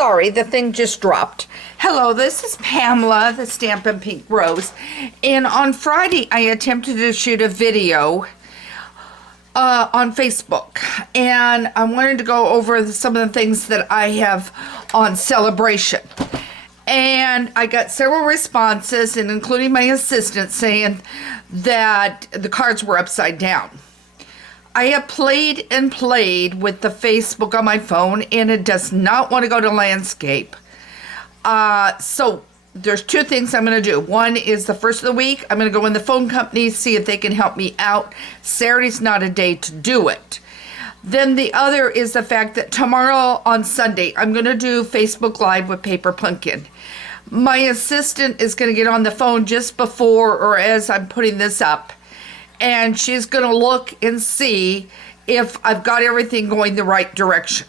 sorry, the thing just dropped. Hello, this is Pamela, the Stampin' Pink Rose. And on Friday, I attempted to shoot a video on Facebook. And I wanted to go over some of the things that I have on Celebration. And I got several responses, and including my assistant, saying that the cards were upside down. I have played and played with the Facebook on my phone, and it does not want to go to landscape. So there's two things I'm going to do. One is the first of the week, I'm going to go in the phone company, see if they can help me out. Saturday's not a day to do it. Then the other is the fact that tomorrow on Sunday, I'm going to do Facebook Live with Paper Pumpkin. My assistant is going to get on the phone just before or as I'm putting this up. And she's going to look and see if I've got everything going the right direction.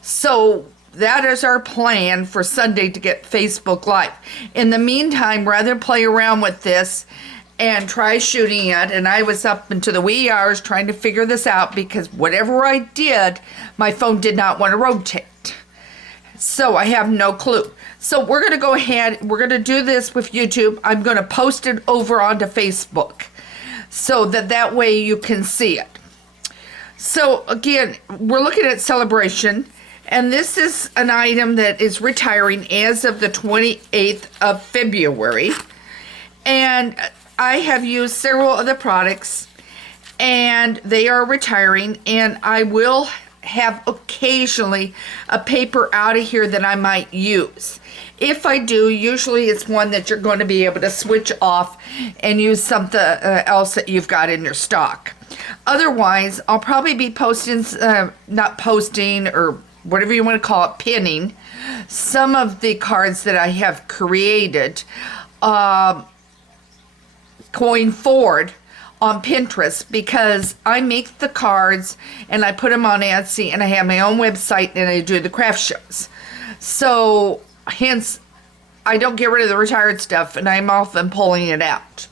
So that is our plan for Sunday to get Facebook Live. In the meantime, rather play around with this and try shooting it. And I was up into the wee hours trying to figure this out because whatever I did, my phone did not want to rotate. So I have no clue. So we're going to go ahead. We're going to do this with YouTube. I'm going to post it over onto Facebook, so that way you can see it. So again, we're looking at Celebration, and this is an item that is retiring as of the 28th of February. And I have used several of the products, and they are retiring, and I will have occasionally a paper out of here that I might use. If I do, usually it's one that you're going to be able to switch off and use something else that you've got in your stock. Otherwise, I'll probably be posting, not posting, or whatever you want to call it, pinning some of the cards that I have created going forward on Pinterest, because I make the cards and I put them on Etsy, and I have my own website, and I do the craft shows. So hence, I don't get rid of the retired stuff, and I'm often pulling it out.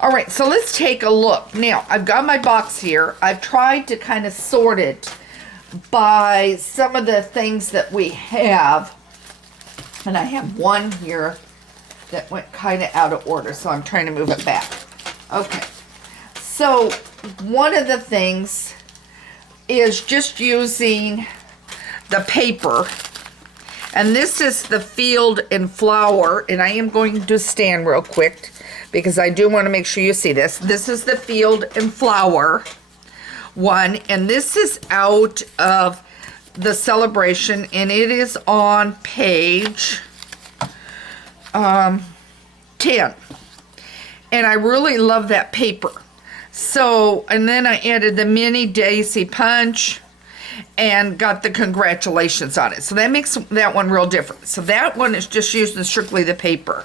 All right, so let's take a look. Now, I've got my box here. I've tried to kind of sort it by some of the things that we have. And I have one here that went kind of out of order, so I'm trying to move it back. Okay, so one of the things is just using the paper. And this is the Field and Flower, and I am going to stand real quick because I do want to make sure you see this. This is the Field and Flower one, and this is out of the Celebration, and it is on page 10. And I really love that paper. So, and then I added the mini Daisy Punch and got the congratulations on it. So that makes that one real different. So that one is just using strictly the paper.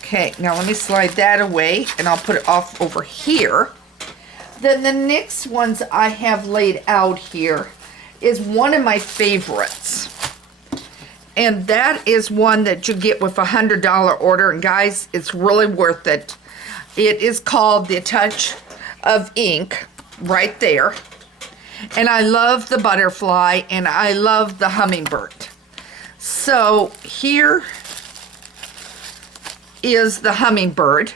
Okay, now let me slide that away, and I'll put it off over here. Then the next ones I have laid out here is one of my favorites. And that is one that you get with a $100 order. And guys, it's really worth it. It is called The Touch of Ink, right there. And I love the butterfly, and I love the hummingbird. So here is the hummingbird,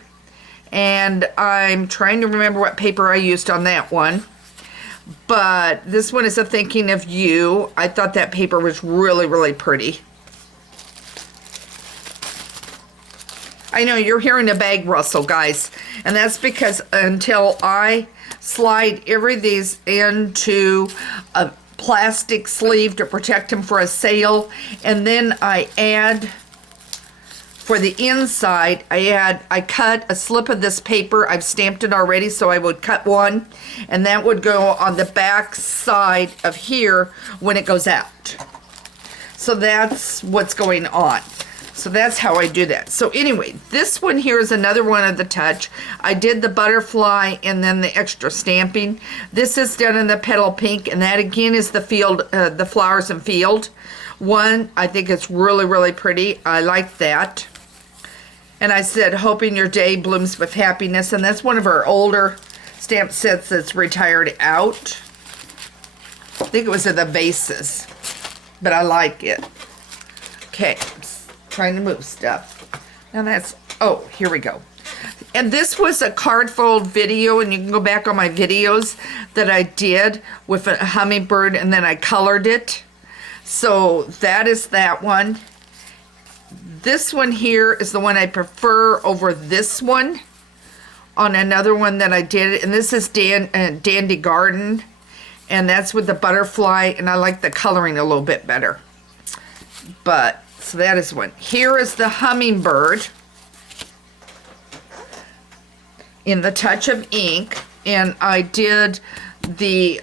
and I'm trying to remember what paper I used on that one. But this one is a Thinking of You. I thought that paper was really, really pretty. I know you're hearing a bag rustle, guys, and that's because until I slide every of these into a plastic sleeve to protect them for a sale, and then I add for the inside, I cut a slip of this paper. I've stamped it already, so I would cut one, and that would go on the back side of here when it goes out. So that's what's going on. So that's how I do that. So anyway, this one here is another one of the Touch. I did the butterfly and then the extra stamping. This is done in the petal pink, and that again is the Field, the Flowers and Field one. I think it's really, really pretty. I like that. And I said, hoping your day blooms with happiness. And that's one of our older stamp sets that's retired out. I think it was of the vases, but I like it. Okay, trying to move stuff. Now that's, oh, here we go. And this was a card fold video, and you can go back on my videos that I did with a hummingbird, and then I colored it. So that is that one. This one here is the one I prefer over this one on another one that I did. And this is Dandy Garden. And that's with the butterfly. And I like the coloring a little bit better. But, so that is one. Here is the hummingbird in the touch of ink. And I did the...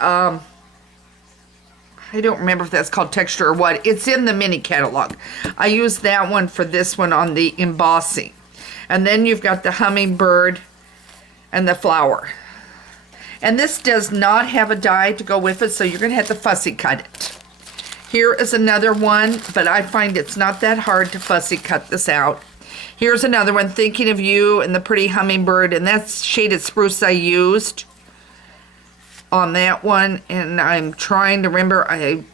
I don't remember if that's called texture or what. It's in the mini catalog. I used that one for this one on the embossing. And then you've got the hummingbird and the flower. And this does not have a die to go with it, so you're going to have to fussy cut it. Here is another one, but I find it's not that hard to fussy cut this out. Here's another one, Thinking of You and the Pretty Hummingbird, and that's shaded spruce I used on that one, and I'm trying to remember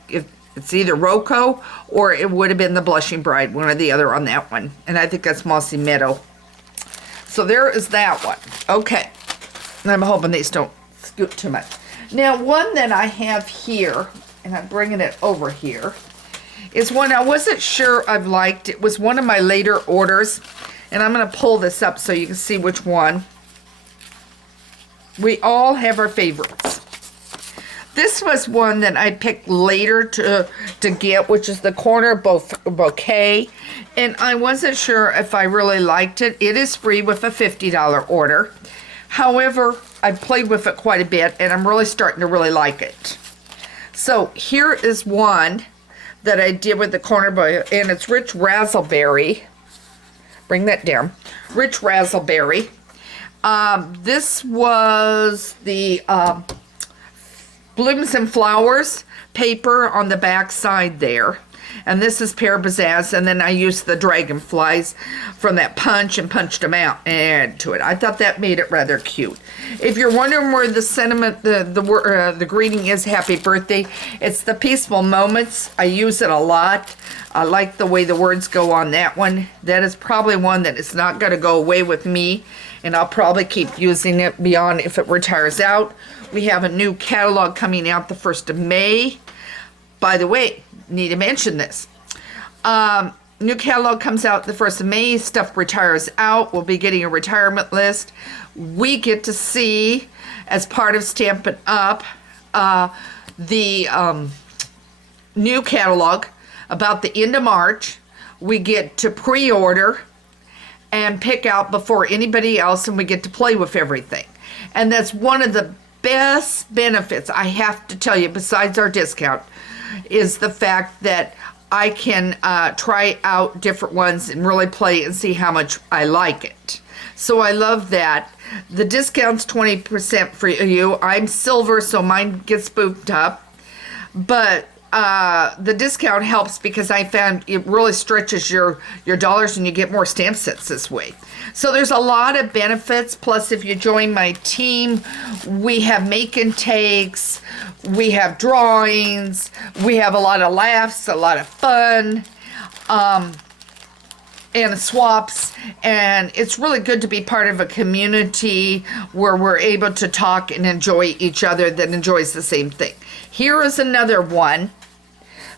if it's either Rocco or it would have been the Blushing Bride, one or the other on that one. And I think that's Mossy Meadow. So there is that one. Okay. And I'm hoping these don't scoot too much. Now, one that I have here, and I'm bringing it over here, is one I wasn't sure I've liked. It was one of my later orders, and I'm going to pull this up so you can see which one. We all have our favorites. This was one that I picked later to get, which is the corner bouquet, and I wasn't sure if I really liked it. It is free with a $50 order. However, I played with it quite a bit, and I'm really starting to really like it. So here is one that I did with the corner bouquet, and it's Rich Razzleberry. Bring that down. Rich Razzleberry. This was the Blooms and Flowers paper on the back side there. And this is Pear Pizzazz, and then I used the dragonflies from that punch and punched them out and added to it. I thought that made it rather cute. If you're wondering where the sentiment, the greeting is, happy birthday, it's the peaceful moments. I use it a lot. I like the way the words go on that one. That is probably one that is not going to go away with me, and I'll probably keep using it beyond if it retires out. We have a new catalog coming out the 1st of May. By the way, need to mention this. New catalog comes out the 1st of May. Stuff retires out. We'll be getting a retirement list. We get to see, as part of Stampin' Up, the new catalog about the end of March. We get to pre-order and pick out before anybody else, and we get to play with everything. And that's one of the best benefits, I have to tell you, besides our discount, is the fact that I can try out different ones and really play and see how much I like it. So I love that. The discount's 20% for you. I'm silver, so mine gets booped up. But the discount helps because I found it really stretches your dollars, and you get more stamp sets this way. So there's a lot of benefits. Plus, if you join my team, we have make and takes, we have drawings, we have a lot of laughs, a lot of fun, and swaps. And it's really good to be part of a community where we're able to talk and enjoy each other that enjoys the same thing. Here is another one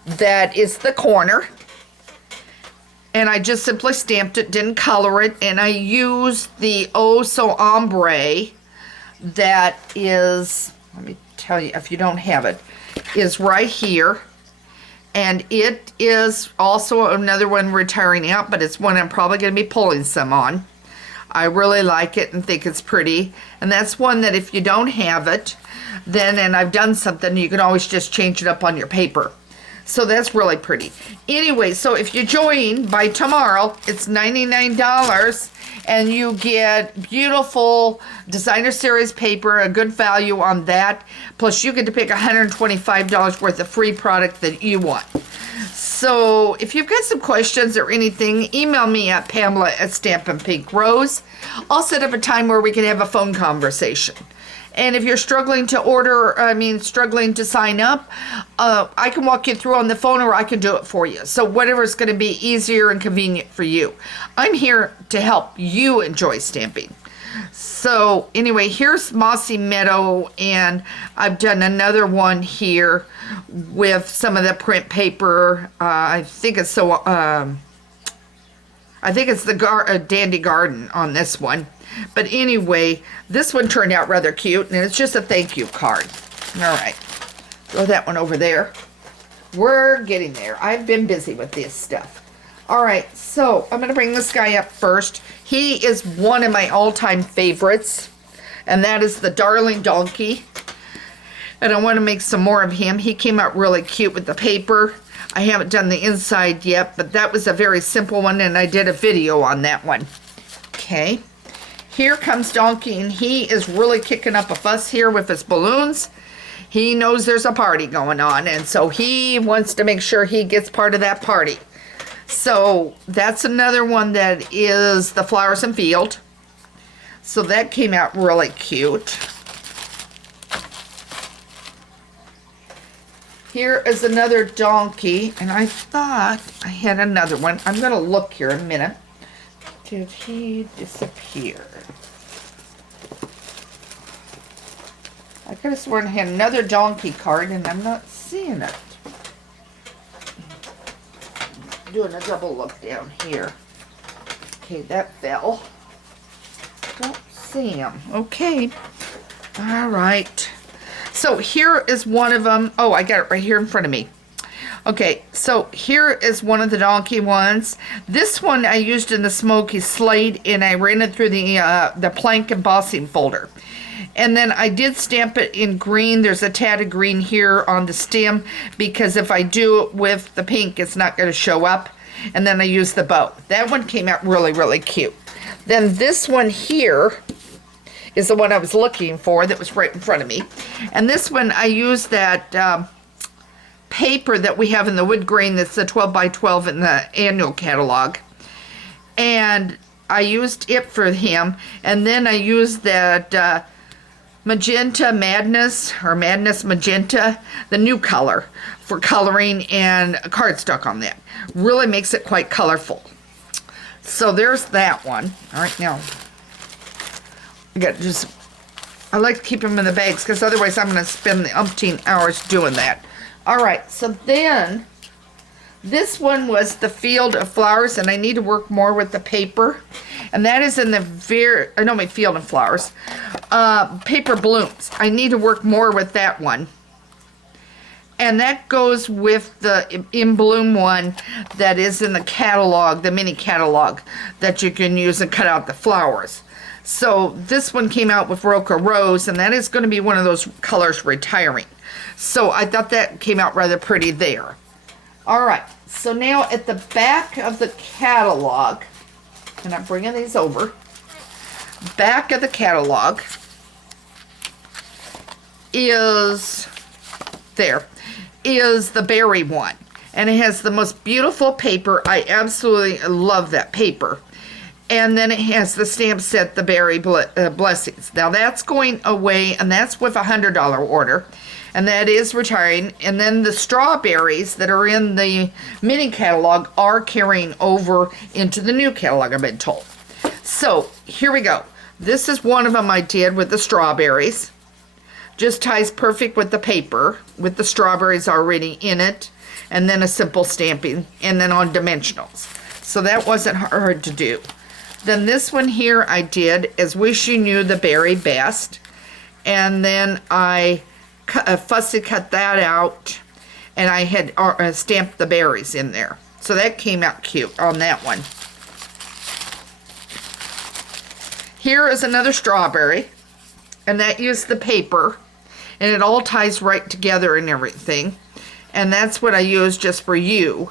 that is the corner, and I just simply stamped it, didn't color it, and I used the Oh So Ombre that is, let me tell you, if you don't have it, is right here. And it is also another one retiring out, but it's one I'm probably going to be pulling some on. I really like it and think it's pretty. And that's one that if you don't have it, then, and I've done something, you can always just change it up on your paper. So that's really pretty. Anyway, so if you join by tomorrow, it's $99, and you get beautiful designer series paper, a good value on that. Plus you get to pick $125 worth of free product that you want. So if you've got some questions or anything, email me at Pamela at Stampin' Pink Rose. I'll set up a time where we can have a phone conversation. And if you're struggling to struggling to sign up, I can walk you through on the phone, or I can do it for you. So whatever is going to be easier and convenient for you. I'm here to help you enjoy stamping. So anyway, here's Mossy Meadow, and I've done another one here with some of the print paper. I think it's the Dandy Garden on this one. But anyway, this one turned out rather cute, and it's just a thank you card. All right, throw that one over there. We're getting there. I've been busy with this stuff. All right, so I'm going to bring this guy up first. He is one of my all-time favorites, and that is the Darling Donkey. And I want to make some more of him. He came out really cute with the paper. I haven't done the inside yet, but that was a very simple one, and I did a video on that one. Okay, here comes Donkey, and he is really kicking up a fuss here with his balloons. He knows there's a party going on, and so he wants to make sure he gets part of that party. So that's another one that is the Flowers and Field. So that came out really cute. Here is another donkey, and I thought I had another one. I'm going to look here a minute. Did he disappear? I could have sworn I had another donkey card, and I'm not seeing it. Doing a double look down here. Okay, that fell. Don't see him. Okay. All right. So here is one of them. Oh, I got it right here in front of me. Okay, so here is one of the donkey ones. This one I used in the Smoky Slate, and I ran it through the plank embossing folder. And then I did stamp it in green. There's a tad of green here on the stem, because if I do it with the pink, it's not going to show up. And then I used the bow. That one came out really, really cute. Then this one here is the one I was looking for that was right in front of me. And this one, I used that paper that we have in the wood grain that's the 12 by 12 in the annual catalog. And I used it for him. And then I used that Magenta Madness, or Madness Magenta, the new color for coloring, and a cardstock on that. Really makes it quite colorful. So there's that one. All right, now I like to keep them in the bags, because otherwise I'm going to spend the umpteen hours doing that. All right, so then this one was the Field of Flowers, and I need to work more with the paper. And that is in the Field of Flowers. Paper Blooms. I need to work more with that one. And that goes with the In Bloom one that is in the catalog, the mini catalog, that you can use and cut out the flowers. So this one came out with Roca Rose, and that is going to be one of those colors retiring. So I thought that came out rather pretty there. All right, so now at the back of the catalog, and I'm bringing these over, back of the catalog is the berry one, and it has the most beautiful paper. I absolutely love that paper. And then it has the stamp set, the Berry Blessings. Now that's going away, and that's with a $100 order, and that is retiring. And then the strawberries that are in the mini catalog are carrying over into the new catalog, I've been told. So here we go. This is one of them I did with the strawberries. Just ties perfect with the paper, with the strawberries already in it, and then a simple stamping, and then on dimensionals. So that wasn't hard to do. Then this one here I did is Wish You Knew the Berry Best, and then I fussy cut that out, and I had stamped the berries in there. So that came out cute on that one. Here is another strawberry, and that used the paper, and it all ties right together and everything. And that's what I used just for you.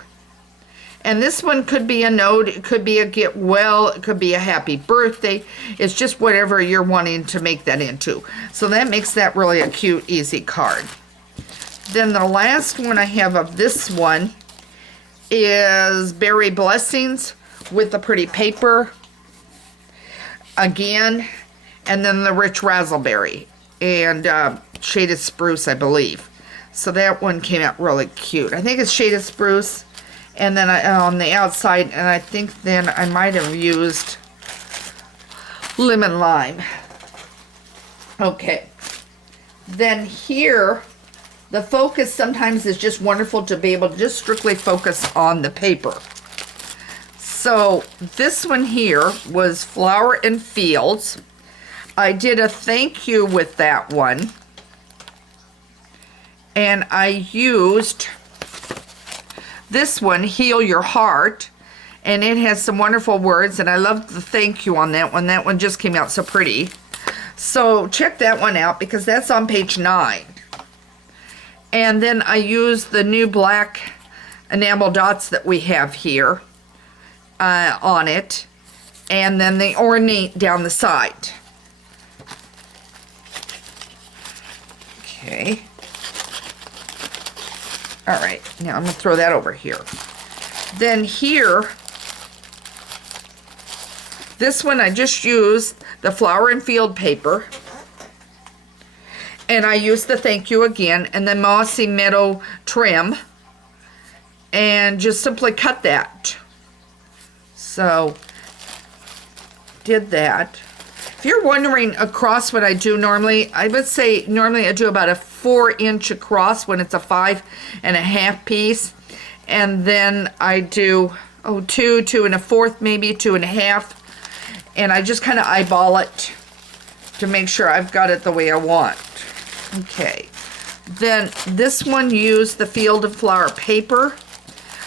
And this one could be a note, it could be a get well, it could be a happy birthday. It's just whatever you're wanting to make that into. So that makes that really a cute, easy card. Then the last one I have of this one is Berry Blessings with the pretty paper again, and then the Rich Razzleberry. and Shaded Spruce, I believe. So that one came out really cute. I think it's Shaded Spruce, and then on the outside, and I think then I might have used Lemon Lime. Okay. Then here, the focus sometimes is just wonderful to be able to just strictly focus on the paper. So this one here was Flower and Fields. I did a thank you with that one. And I used this one, Heal Your Heart. And it has some wonderful words. And I love the thank you on that one. That one just came out so pretty. So check that one out because that's on page 9. And then I used the new black enamel dots that we have here on it. And then the ornate down the side. Okay. All right, now I'm going to throw that over here. Then here, this one I just used the Flower and Field paper. And I used the thank you again and the Mossy Meadow trim. And just simply cut that. So, did that. If you're wondering across what I do normally, I would say normally I do about a 4-inch across when it's a 5.5 piece. And then I do, 2 1/4, maybe 2 1/2. And I just kind of eyeball it to make sure I've got it the way I want. Okay. Then this one used the Field and Flower paper.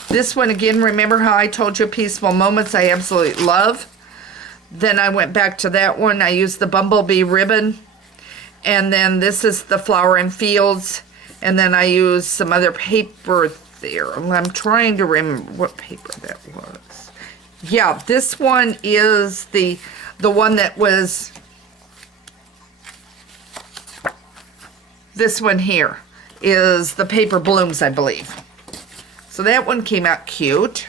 This one again, remember how I told you Peaceful Moments I absolutely love. Then I went back to that one. I used the Bumblebee ribbon. And then this is the Flower and Fields. And then I used some other paper there. I'm trying to remember what paper that was. Yeah, this one is the one that was this one here is the Paper Blooms, I believe. So that one came out cute.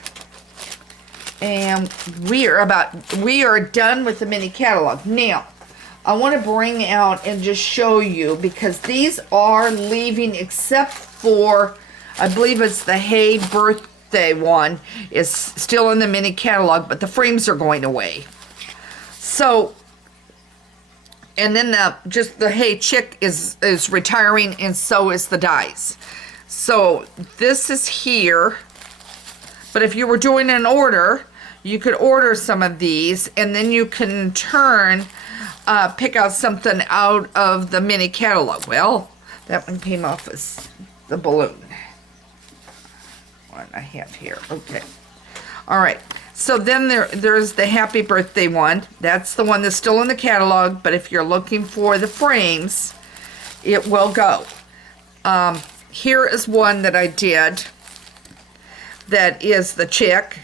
And we are done with the mini catalog. Now, I want to bring out and just show you because these are leaving except for, I believe it's the Hey Birthday one is still in the mini catalog, but the frames are going away. So, and then just the Hey Chick is retiring, and so is the dies. So this is here, but if you were doing an order, you could order some of these, and then you can pick out something out of the mini catalog. Well, that one came off as the balloon. One I have here. Okay. All right. So then there's the Happy Birthday one. That's the one that's still in the catalog, but if you're looking for the frames, it will go. Here is one that I did that is the chick.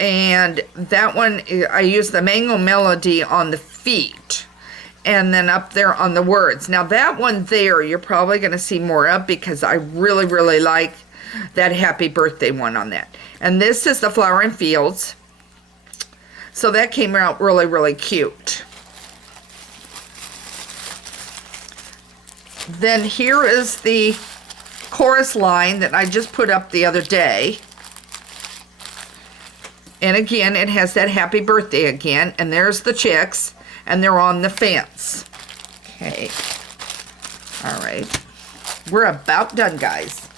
And that one, I used the Mango Melody on the feet. And then up there on the words. Now that one there, you're probably going to see more of because I really, really like that Happy Birthday one on that. And this is the Flower and Fields. So that came out really, really cute. Then here is the chorus line that I just put up the other day. And again, it has that Happy Birthday again. And there's the chicks. And they're on the fence. Okay. All right. We're about done, guys.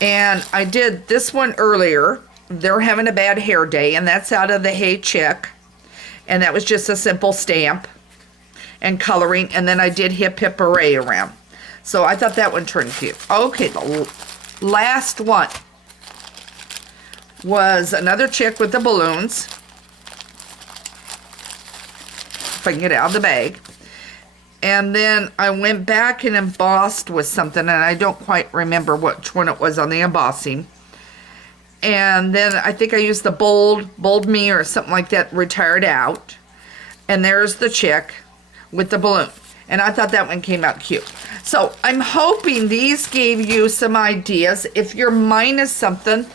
And I did this one earlier. They're having a bad hair day. And that's out of the Hey Chick. And that was just a simple stamp and coloring. And then I did Hip Hip Hooray around. So I thought that one turned cute. Okay, the last one was another chick with the balloons. If I can get it out of the bag. And then I went back and embossed with something, and I don't quite remember which one it was on the embossing. And then I think I used the Bold Me or something like that, retired out. And there's the chick with the balloon. And I thought that one came out cute. So I'm hoping these gave you some ideas. If you're minus something,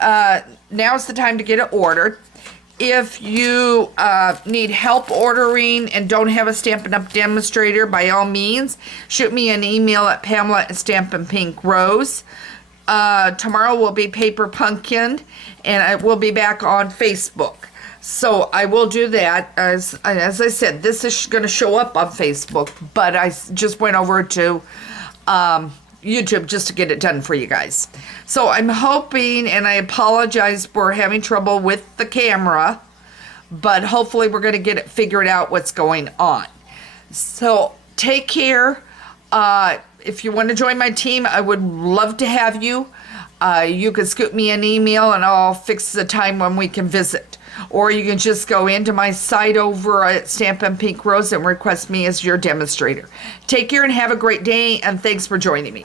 now's the time to get it ordered. If you need help ordering and don't have a Stampin' Up! Demonstrator, by all means, shoot me an email at Pamela@StampinPinkRose. Tomorrow will be Paper Pumpkin, and I will be back on Facebook. So I will do that. As I said, this is going to show up on Facebook, but I just went over to YouTube just to get it done for you guys. So I'm hoping, and I apologize for having trouble with the camera, but hopefully we're going to get it figured out what's going on. So take care. If you want to join my team, I would love to have you. You can scoop me an email and I'll fix the time when we can visit. Or you can just go into my site over at Stampin' Pink Rose and request me as your demonstrator. Take care and have a great day, and thanks for joining me.